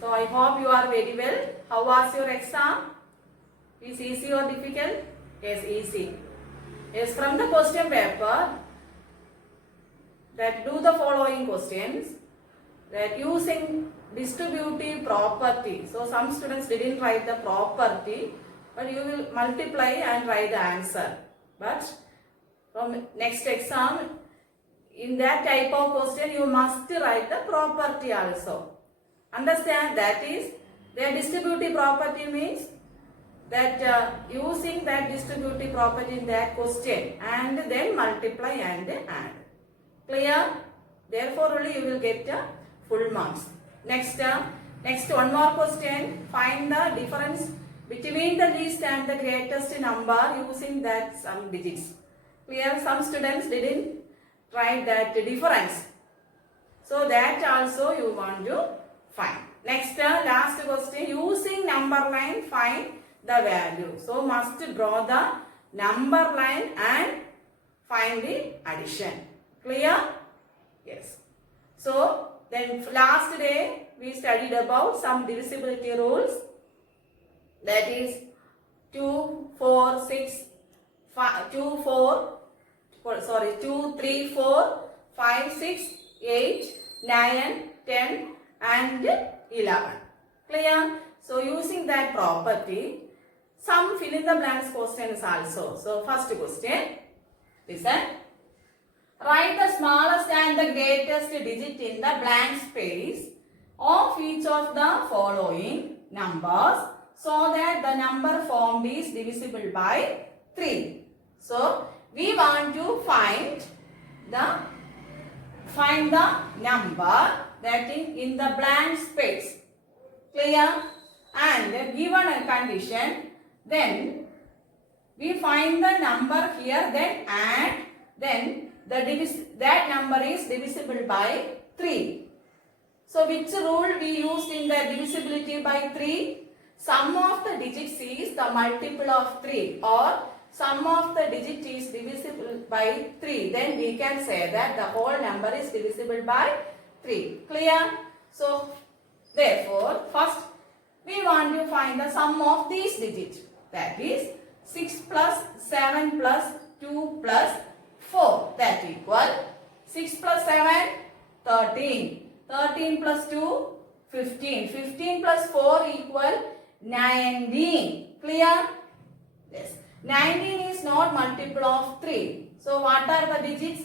So I hope you are very well. How was your exam? Is easy or difficult? Yes, easy. Yes, from the question paper, that do the following questions, that using distributive property. So some students didn't write the property, but you will multiply and write the answer. But from next exam, in that type of question, you must write the property also. Understand? That is, their distributive property means that using that distributive property in that question and then multiply and add. Clear? Therefore only you will get full marks. Next one more question. Find the difference between the least and the greatest number using that some digits. Clear? Some students didn't write that difference. So that also you want to find. Next, last question. Using number line, find the value. So must draw the number line and find the addition. Clear? Yes. So then last day we studied about some divisibility rules. That is 2, 4, 6, 5, 2, 3, 4, 5, 6, 8, 9, 10 and 11. Clear? So using that property, some fill in the blanks questions also. So first question, listen. Write the smallest and the greatest digit in the blank space of each of the following numbers so that the number formed is divisible by 3. So we want to find the number that is in the blank space. Clear? And given a condition, then we find the number here, then add, then that number is divisible by 3. So which rule we used in the divisibility by 3? Sum of the digits is the multiple of 3, or sum of the digit is divisible by 3. Then we can say that the whole number is divisible by 3. Clear? So therefore, first we want to find the sum of these digits. That is 6 plus 7 plus 2 plus 4. That equal 6 plus 7, 13. 13 plus 2, 15. 15 plus 4 equal 19. Clear? Yes. 19 is not multiple of 3. So what are the digits?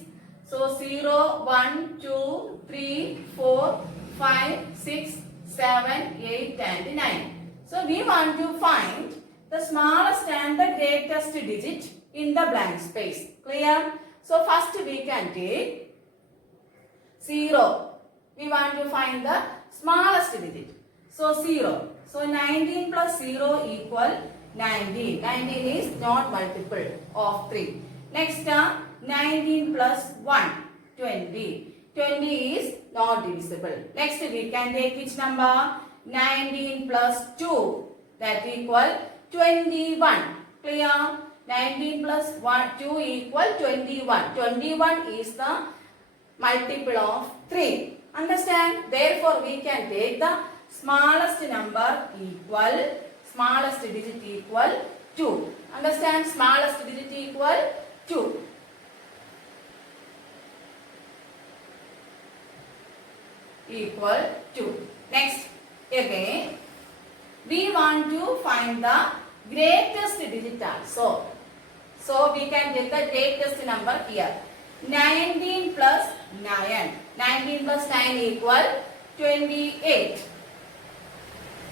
So 0, 1, 2, 3, 4, 5, 6, 7, 8 and 9. So we want to find the smallest and the greatest digit in the blank space. Clear? So first we can take 0. We want to find the smallest digit. So 0. So 19 plus 0 equal 19. 19 is not multiple of 3. Next 19 plus 1, 20. 20 is not divisible. Next we can take which number? 19 plus 2. That equal 21. Clear? 19 plus 2 equal 21. 21 is the multiple of 3. Understand? Therefore, we can take the smallest number equal, smallest digit equal 2. Understand? Smallest digit equal 2. Equal 2. Next, again, we want to find the greatest digit also. So we can get the greatest number here. 19 plus 9. 19 plus 9 equal 28.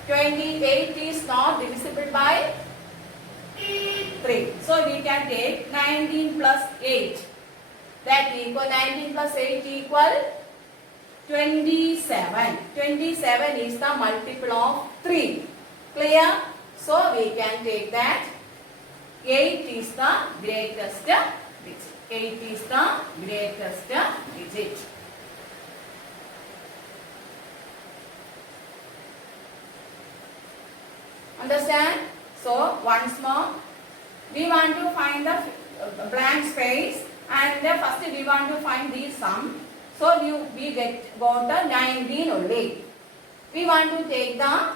28 is not divisible by 3. So we can take 19 plus 8. That equal 19 plus 8 equal 27. 27 is the multiple of 3. Clear? So we can take that 8 is the greatest digit. 8 is the greatest digit. Understand? So once more, we want to find the blank space, and first we want to find the sum. So we got the 19 only. We want to take the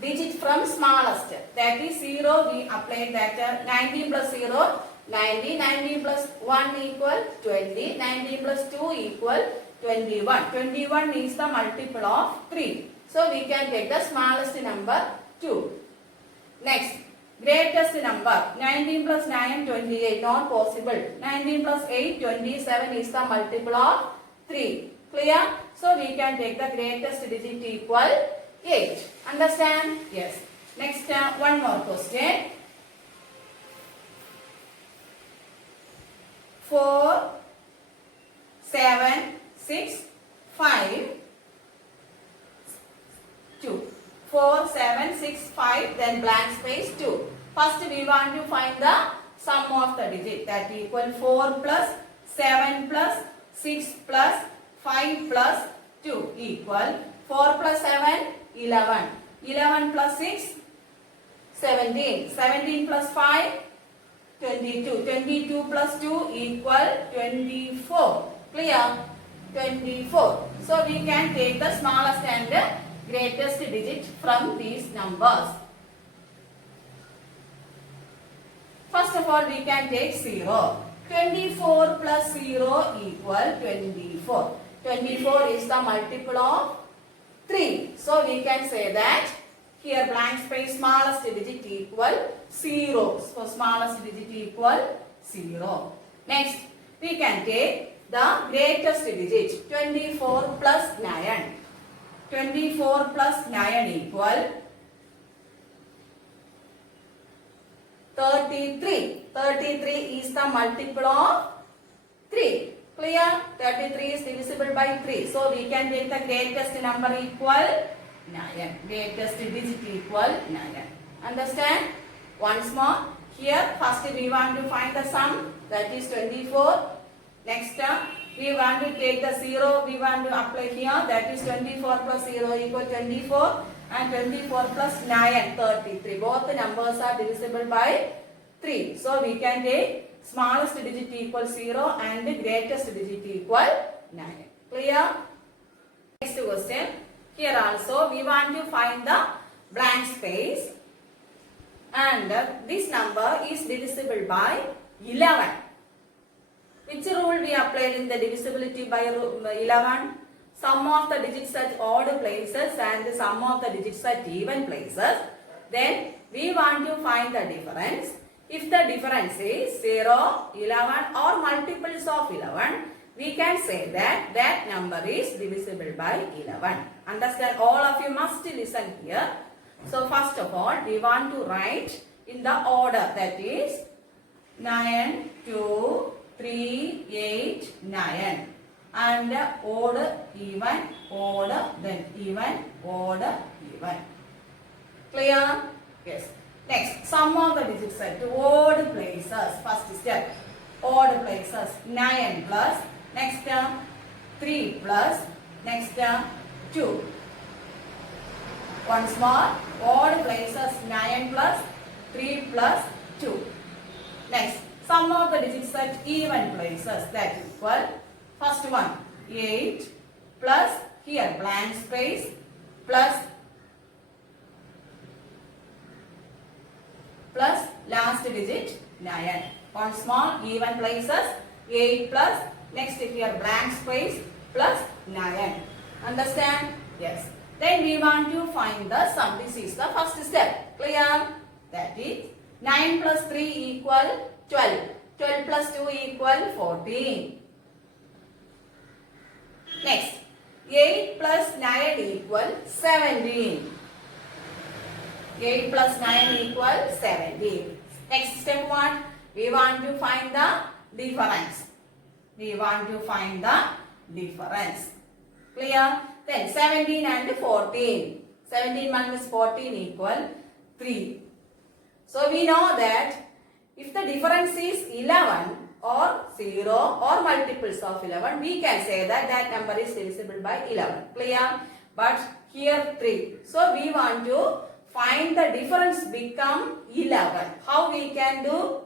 digit from smallest. That is 0. We apply that 19 plus 0. 19. 19 plus 1 equal 20. 19 plus 2 equal 21. 21 is the multiple of 3. So we can take the smallest number 2. Next, greatest number. 19 plus 9, 28. Not possible. 19 plus 8, 27 is the multiple of 3. Clear? So we can take the greatest digit equal 8. Understand? Yes. Next, one more question. 4, 7, 6, 5, 2. 4, 7, 6, 5, then blank space 2. First we want to find the sum of the digit, that equal 4 plus 7 plus 6 plus 5 plus 2 equal 4 plus 7, 11. 11 plus 6, 17. 17 plus 5, 22. 22 plus 2 equal 24. Clear? 24. So we can take the smallest and greatest digit from these numbers. First of all, we can take 0. 24 plus 0 equal 24. 24 is the multiple of 3. So we can say that here blank space smallest digit equal 0. So smallest digit equal 0. Next, we can take the greatest digit. 24 plus 9. 24 plus 9 equal 33. 33 is the multiple of 3. Clear? 33 is divisible by 3. So we can take the greatest number equal 9. Greatest digit equal 9. Understand? Once more. Here first we want to find the sum, that is 24. Next term we want to take the 0, we want to apply here, that is 24 plus 0 equal 24, and 24 plus 9, 33. Both the numbers are divisible by 3. So we can take smallest digit equal 0 and greatest digit equal 9. Clear? Next question. Here also we want to find the blank space, and this number is divisible by 11. Which rule we applied in the divisibility by 11? Sum of the digits at odd places and the sum of the digits at even places. Then we want to find the difference. If the difference is 0, 11 or multiples of 11, we can say that that number is divisible by 11. Understand? All of you must listen here. So first of all, we want to write in the order, that is 9, 2, 3, 8, 9, and odd, even, odd, then even, odd, even. Clear? Yes. Next, sum of the digits at odd places. First step, odd places. 9 plus, next term 3 plus, next term 2. Once more, odd places 9 plus, 3 plus 2. Next, sum of the digits at even places, that equal, first one 8 plus, here blank space, plus last digit 9. Once more, even places 8 plus, next here blank space, plus 9. Understand? Yes. Then we want to find the sum. This is the first step. Clear? That is 9 plus 3 equal 12. 12 plus 2 equal 14. Next, 8 plus 9 equal 17. 8 plus 9 equal 17. Next step what? We want to find the difference. We want to find the difference. Clear? Then 17 and 14. 17 minus 14 equal 3. So we know that if the difference is 11 or 0 or multiples of 11, we can say that that number is divisible by 11. Clear? But here 3. So we want to find the difference become 11. How we can do?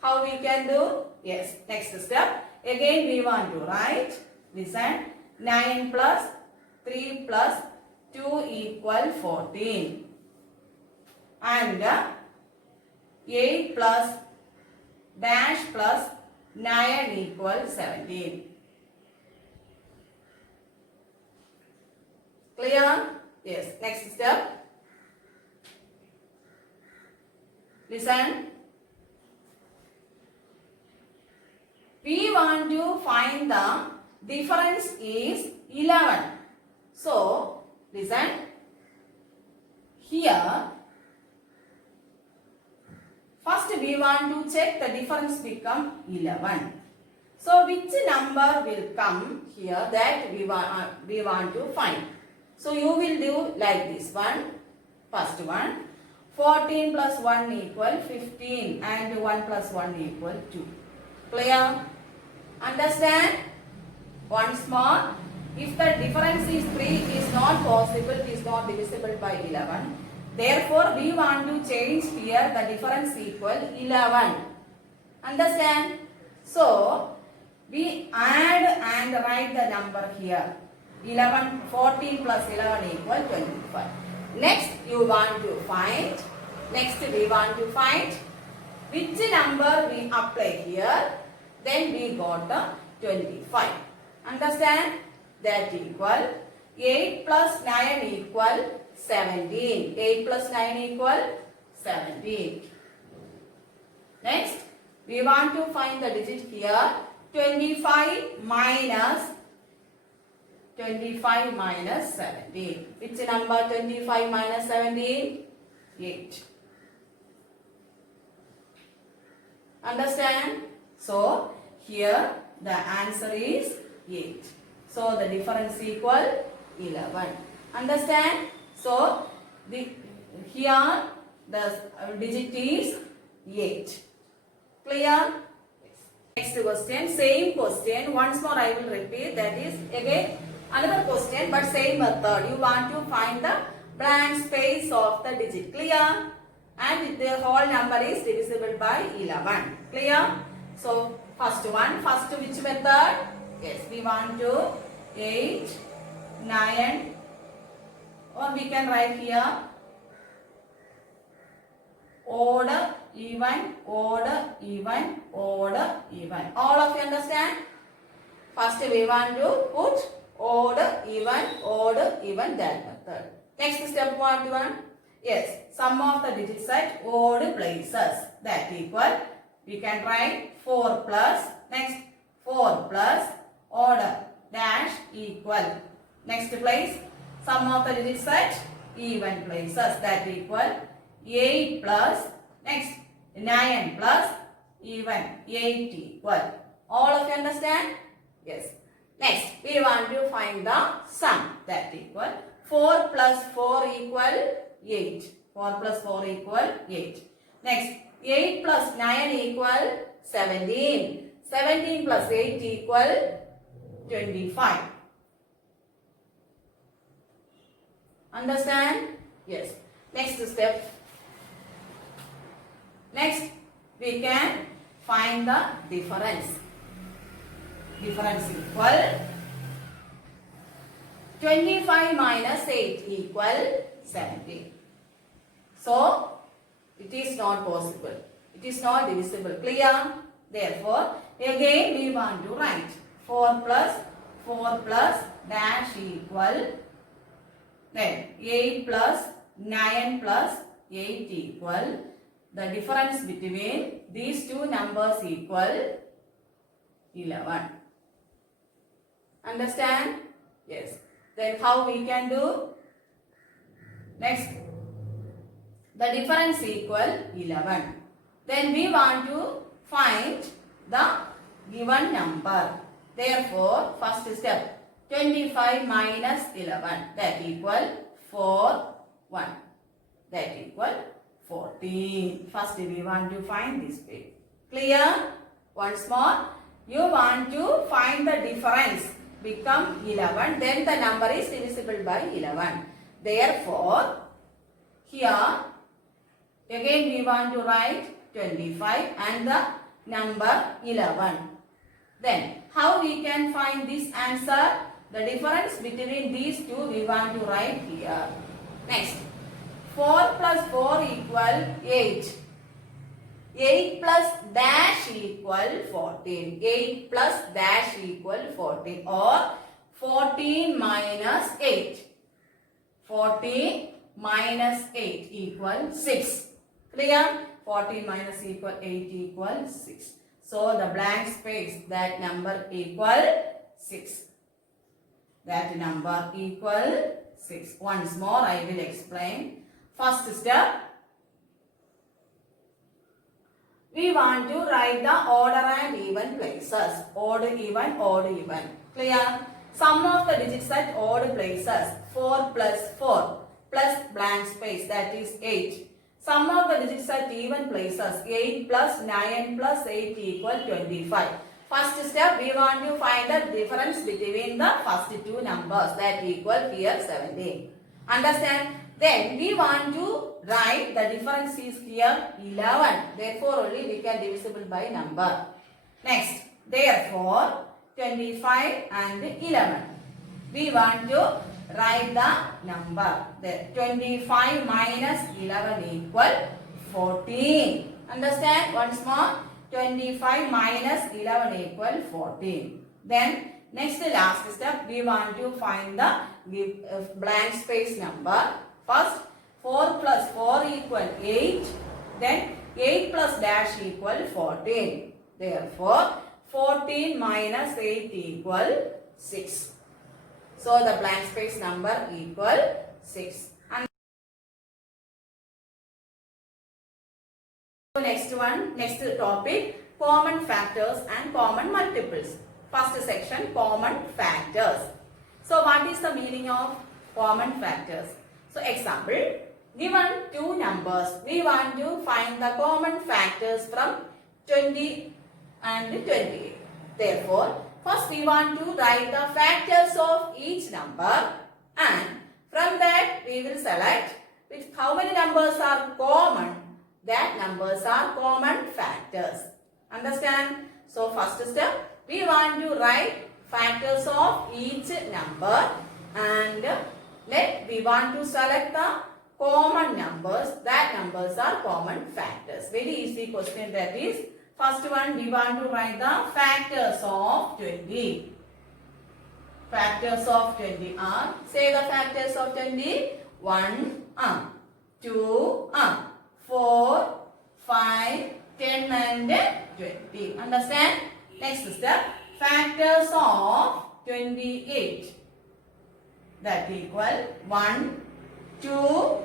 How we can do? Yes. Next step. Again we want to write. Listen. 9 plus 3 plus 2 equal 14. And 8 plus dash plus 9 equal 17. Clear? Yes. Next step. Listen. We want to find the difference is 11. So, listen. Here, first we want to check the difference become 11. So, which number will come here that we want to find. So, you will do like this one. First one. 14 plus 1 equal 15 and 1 plus 1 equal 2. Clear? Understand? Once more. If the difference is 3, it is not possible, it is not divisible by 11. Therefore, we want to change here the difference equal 11. Understand? So, we add and write the number here. 14 plus 11 equal 25. Next, you want to find. Next, we want to find which number we apply here. Then we got the 25. Understand? That equal 8 plus 9 equal 17. 8 plus 9 equal 17. Next, we want to find the digit here. 25 minus 17. Which number 25 minus 17? 8. Understand? So, here the answer is 8. So, the difference equal 11. Understand? So, here the digit is 8. Clear? Next question, same question. Once more I will repeat. That is again another question but same method. You want to find the blank space of the digit. Clear? And the whole number is divisible by 11. Clear? So, first one. First which method? Yes, we want to 8, 9 or we can write here odd, even, odd, even, odd, even. All of you understand? First we want to put odd, even that method. Next step what one? Yes, sum of the digits at odd places. That equal, we can write 4 plus, next 4 plus order dash equal. Next place, sum of the digits at even places. That equal 8 plus, next 9 plus even 8 equal. All of you understand? Yes. Next, we want to find the sum. That equal 4 plus 4 equal 8. 4 plus 4 equal 8. Next, 8 plus 9 equal 17. 17 plus 8 equal 25. Understand? Yes. Next step. Next, we can find the difference. Difference equal 25 minus 8 equal 17. So, it is not possible. It is not divisible. Clear? Therefore, again we want to write 4 plus dash equal, then 8 plus 9 plus 8 equal, the difference between these two numbers equal 11. Understand? Yes. Then how we can do? Next, the difference equal 11. Then we want to find the given number. Therefore, first step, 25 minus 11. That equal 4, 1. That equal 14. First we want to find this bit. Clear? Once more, you want to find the difference. Become 11. Then the number is divisible by 11. Therefore, here again we want to write 25 and the number 11. Then how we can find this answer? the difference between these two we want to write here. Next, 4 plus 4 equal 8. 8 plus dash equal 14. 8 plus dash equal 14 or 14 minus 8. 14 minus 8 equal 6. Clear? 14 minus equal 8 equal 6. So the blank space, that number equal 6. That number equal 6. Once more I will explain. First step, we want to write the order and even places. Odd, even, odd, even. Clear? Sum of the digits at odd places. 4 plus 4 plus blank space, that is 8. Sum of the digits at even places. 8 plus 9 plus 8 equal 25. First step, we want to find the difference between the first two numbers, that equal here 17. Understand? Then we want to write the difference is here 11. Therefore only we can divisible by number. Next, therefore 25 and 11. We want to write the number. The 25 minus 11 equal 14. Understand? Once more. 25 minus 11 equal 14. Then next last step, we want to find the blank space number. First, 4 plus 4 equal 8. Then 8 plus dash equal 14. Therefore, 14 minus 8 equal 6. So the blank space number equal 6. And next one, next topic, common factors and common multiples. First section, common factors. So what is the meaning of common factors? So example, given two numbers, we want to find the common factors from 20 and 28. Therefore, first we want to write the factors of each number, and from that we will select which how many numbers are common. That numbers are common factors. Understand? So first step, we want to write factors of each number, and then we want to select the common numbers. That numbers are common factors. Very easy question that is. First one, we want to write the factors of 20. Factors of 20 are, say the factors of 20, 1, 2, 4, 5, 10 and 20. Understand? Next step, factors of 28. That equal 1, 2,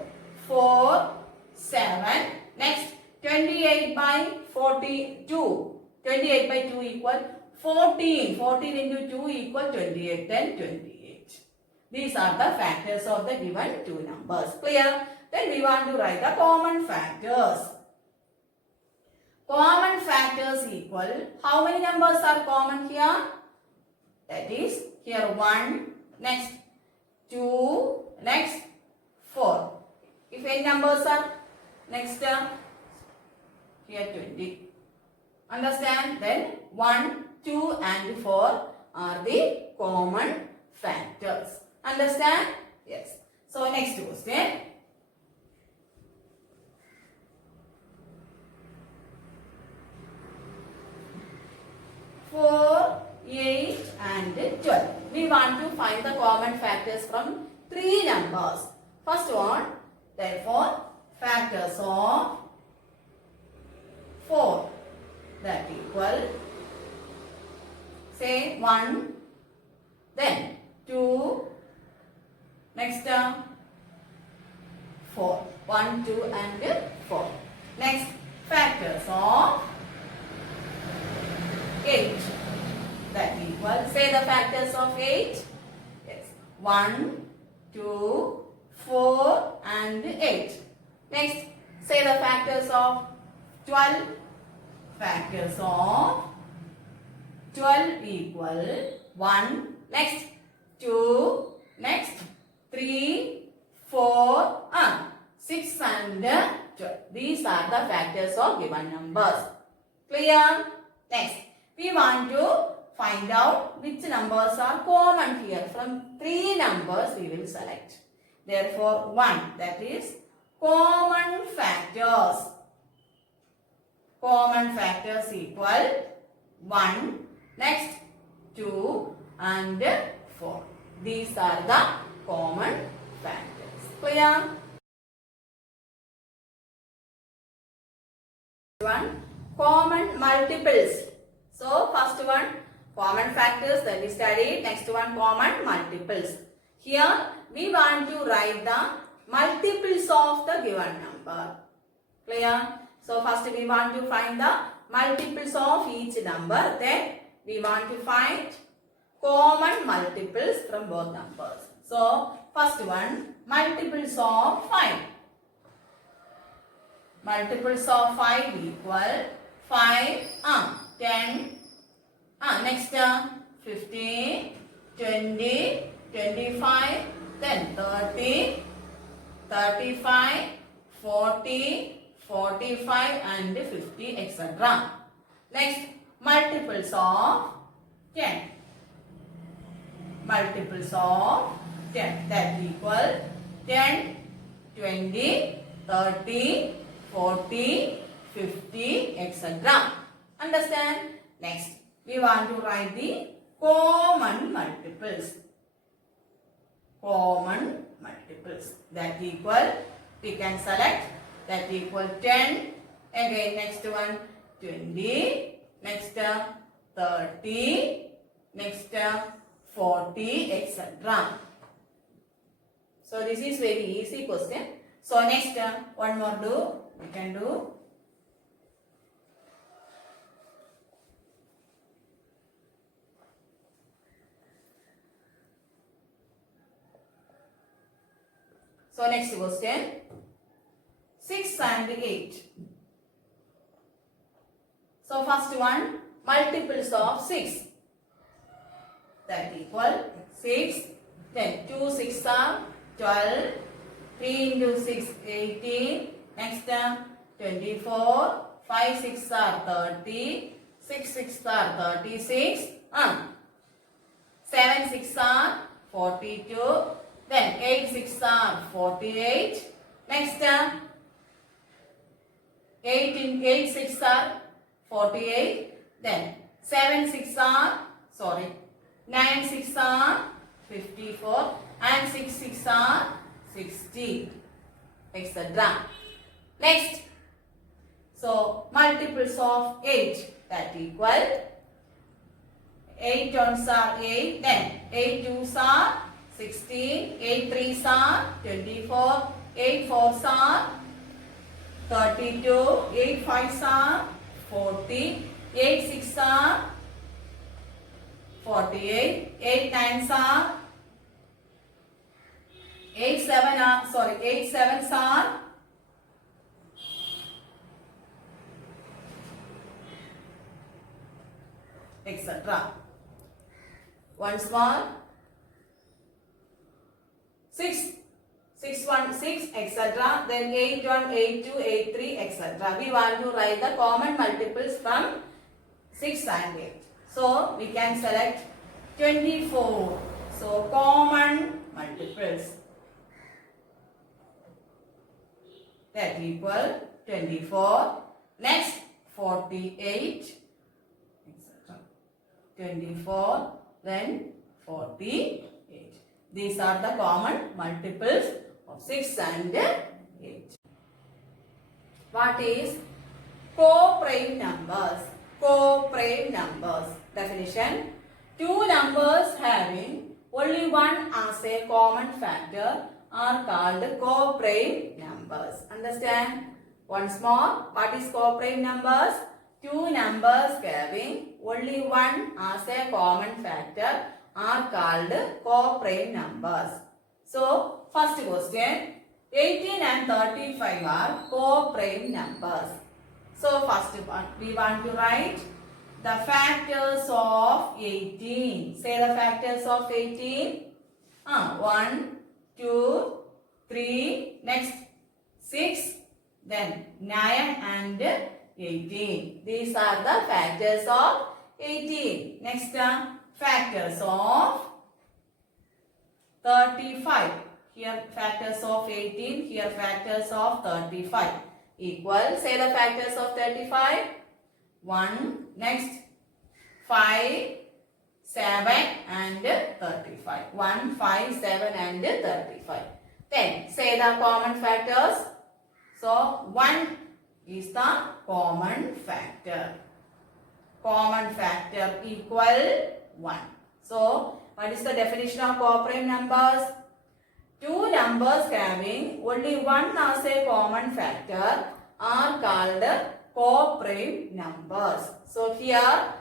4, 7. Next, 28 by 42. 28 by 2 equal 14. 14 into 2 equal 28. Then 28. These are the factors of the given two numbers. Clear? Then we want to write the common factors. Common factors equal, how many numbers are common here? That is, here 1, next 2, next 4. If any numbers are next here 20. Understand? Then 1, 2 and 4 are the common factors. Understand? Yes. So next question. 4, 8 and 12. We want to find the common factors from three numbers. First one, therefore, factors of 4. That equal, say 1, then 2, next 4. 1, 2 and 4. Next, factors of 8. That equal, say the factors of 8. Yes. 1, 2, 4 and 8. Next, say the factors of 12. Factors of 12 equal 1, next 2, next 3, 4, 6 and 12. These are the factors of given numbers. Clear? Next, we want to find out which numbers are common here. From 3 numbers we will select. Therefore 1, that is common factors. Common factors equal 1, next 2 and 4. These are the common factors. Clear? One, common multiples. So first one common factors that we studied. Next one common multiples. Here we want to write the multiples of the given number. Clear? So first we want to find the multiples of each number. Then we want to find common multiples from both numbers. So first one multiples of 5. Multiples of 5 equal 5, 10, next 15, 20, 25, then 30, 35, 40, 45 and 50, etc. Next, multiples of 10. Multiples of 10, that equal 10, 20, 30, 40, 50, etc. Understand? Next, we want to write the common multiples. Common multiples, that equal, we can select, that equal 10, again next one 20, next 30, next 40, etc. So this is very easy question. So next one more we can do. So next question, 6 and 8. So first one, multiples of 6. That equal 6, then 2 6 are 12, 3 into 6 18, next 24, 5 6 are 30, 6 6 are 36, 7 6 are 42, then 8 6 are 48, next 8 6 are 48, then 9 6 are 54 and 6 6 are 60, etc. Next, so multiples of 8, that equal 8 ones are 8, then 8 twos are 16, 8 threes are 24, 8 fours are 32, 8 fives are 40, 8 six are 48, 8 nines are 8 sevens are etc. Once more, 6 1 6 etc. Then 8 1 8 2 8 3 etc. We want to write the common multiples from 6 and 8. So we can select 24. So common multiples, that equal 24. Next 48 etc. 24, then 48. These are the common multiples of 6 and 8. What is co-prime numbers? Co-prime numbers. Definition: two numbers having only one as a common factor are called co-prime numbers. Understand? Once more, what is co-prime numbers? Two numbers having only one as a common factor are called co-prime numbers. So, first question, 18 and 35 are co-prime numbers. So, first one, we want to write the factors of 18. Say the factors of 18. 1, 2, 3, next 6, then 9 and 18. These are the factors of 18. Next, factors of 35. Here factors of 18, here factors of 35. Equal, say the factors of 35. 1, next 5, 7 and 35. 1, 5, 7 and 35. Then say the common factors. So 1 is the common factor. Common factor equal 1. So what is the definition of co-prime numbers? Two numbers having only one as a common factor are called co-prime numbers. So here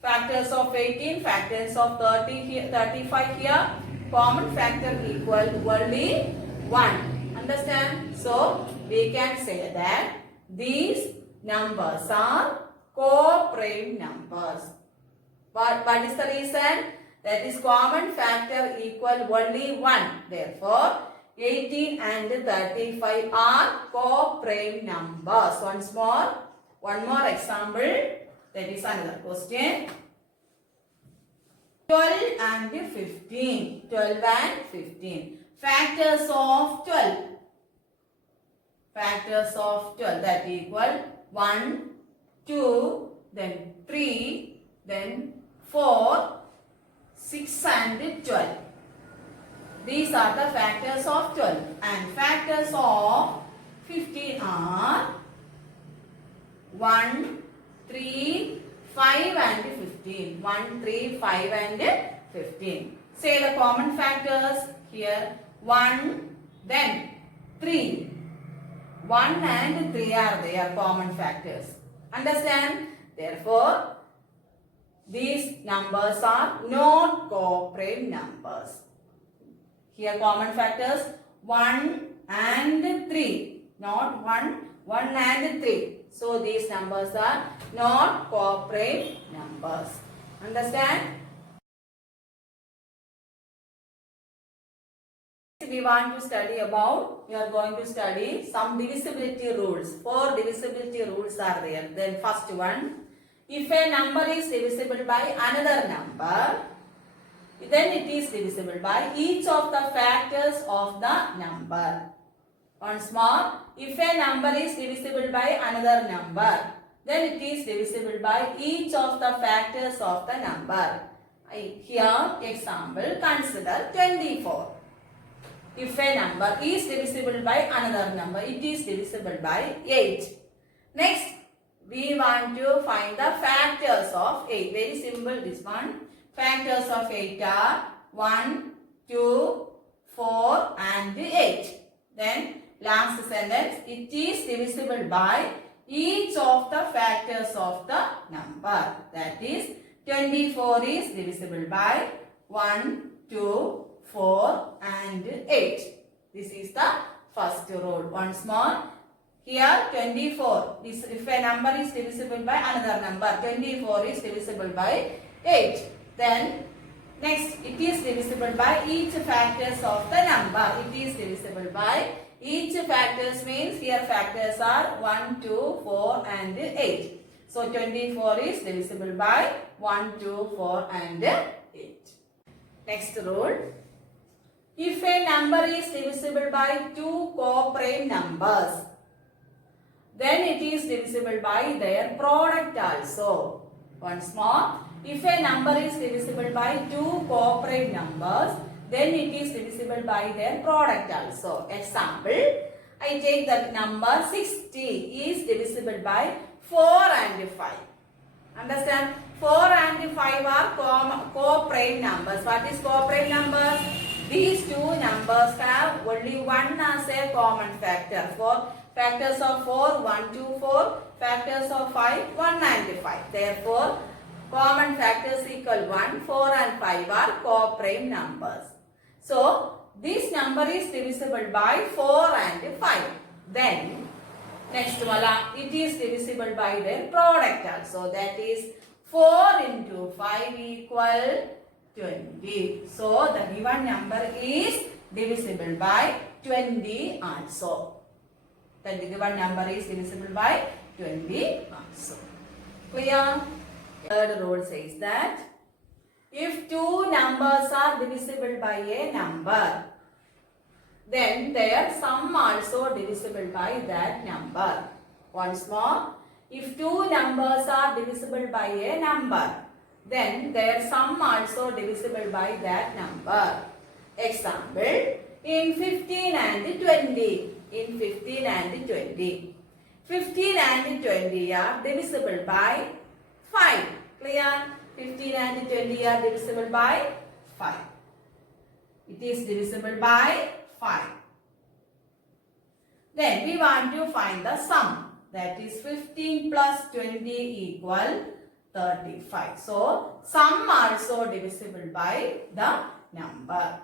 factors of 18, factors of 30 here, 35 here, common factor equal only 1. Understand? So we can say that these numbers are co-prime numbers. What is the reason? That is common factor equal only 1. Therefore, 18 and 35 are co-prime numbers. One more example. That is another question. 12 and 15. 12 and 15. Factors of 12. Factors of 12 that equal 1, 2, then 3, then 4, 6 and 12. These are the factors of 12. And factors of 15 are 1, 3, 5 and 15. 1, 3, 5 and 15. Say the common factors here. 1, then 3. 1 and 3 are their common factors. Understand? Therefore, these numbers are not co-prime numbers. Here common factors 1 and 3. Not 1, 1 and 3. So these numbers are not co-prime numbers. Understand? We want to study about, we are going to study some divisibility rules. 4 divisibility rules are there. Then first one, if a number is divisible by another number, then it is divisible by each of the factors of the number. Once more, if a number is divisible by another number, then it is divisible by each of the factors of the number. Here, example, consider 24. If a number is divisible by another number, it is divisible by 8. Next, we want to find the factors of 8. Very simple this one. Factors of 8 are 1, 2, 4 and 8. Then last sentence, it is divisible by each of the factors of the number. That is 24 is divisible by 1, 2, 4 and 8. This is the first rule. Once more, here 24. If a number is divisible by another number, 24 is divisible by 8. Then next, it is divisible by each factors of the number. It is divisible by each factors means here factors are 1, 2, 4 and 8. So 24 is divisible by 1, 2, 4 and 8. Next rule. If a number is divisible by 2 co-prime numbers, then it is divisible by their product also. Once more, if a number is divisible by 2 co-prime numbers, then it is divisible by their product also. Example, I take the number 60 is divisible by 4 and 5. Understand? 4 and 5 are co-prime numbers. What is co-prime numbers? These two numbers have only one as a common factor. For factors of 4, 1, 2, 4. Factors of 5, 1 and 5. Therefore, common factors equal 1, 4 and 5 are co-prime numbers. So, this number is divisible by 4 and 5. Then, next voila, it is divisible by their product also. That is 4 into 5 equal 20. So, the given number is divisible by 20 also. The given number is divisible by 20 also. Clear? Third rule says that if two numbers are divisible by a number, then their sum also divisible by that number. Once more, if two numbers are divisible by a number, then their sum also divisible by that number. Example, in 15 and 20. In 15 and 20. 15 and 20 are divisible by 5. Clear? 15 and 20 are divisible by 5. It is divisible by 5. Then we want to find the sum. That is 15 plus 20 equal 35. So, sum also divisible by the number.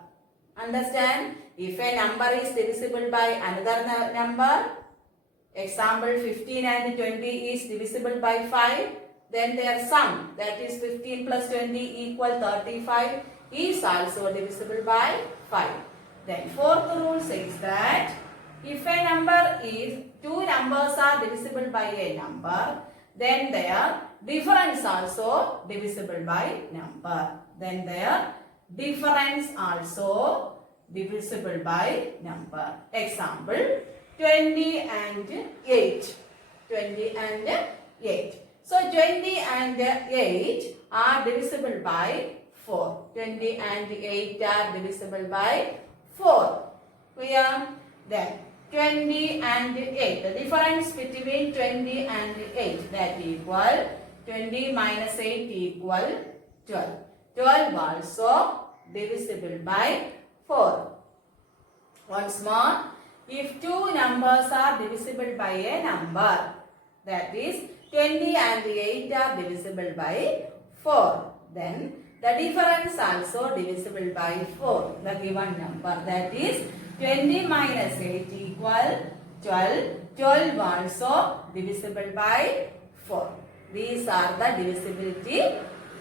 Understand? If a number is divisible by another number, example 15 and 20 is divisible by 5, then their sum, that is 15 plus 20 equal 35, is also divisible by 5. Then fourth rule says that if a number is, two numbers are divisible by a number, then their difference also divisible by number. Then their difference also divisible by number. Example, 20 and 8. 20 and 8. So, 20 and 8 are divisible by 4. 20 and 8 are divisible by 4. Clear? Then, 20 and 8. The difference between 20 and 8, that equal 20 minus 8 equal 12. 12 also divisible by 4. Once more, if two numbers are divisible by a number, that is 20 and 8 are divisible by 4, then the difference also divisible by 4, the given number, that is 20 minus 8 equal 12. 12 also divisible by 4. These are the divisibility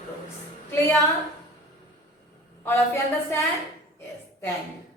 rules. Clear? All of you understand? Yes. Thank you.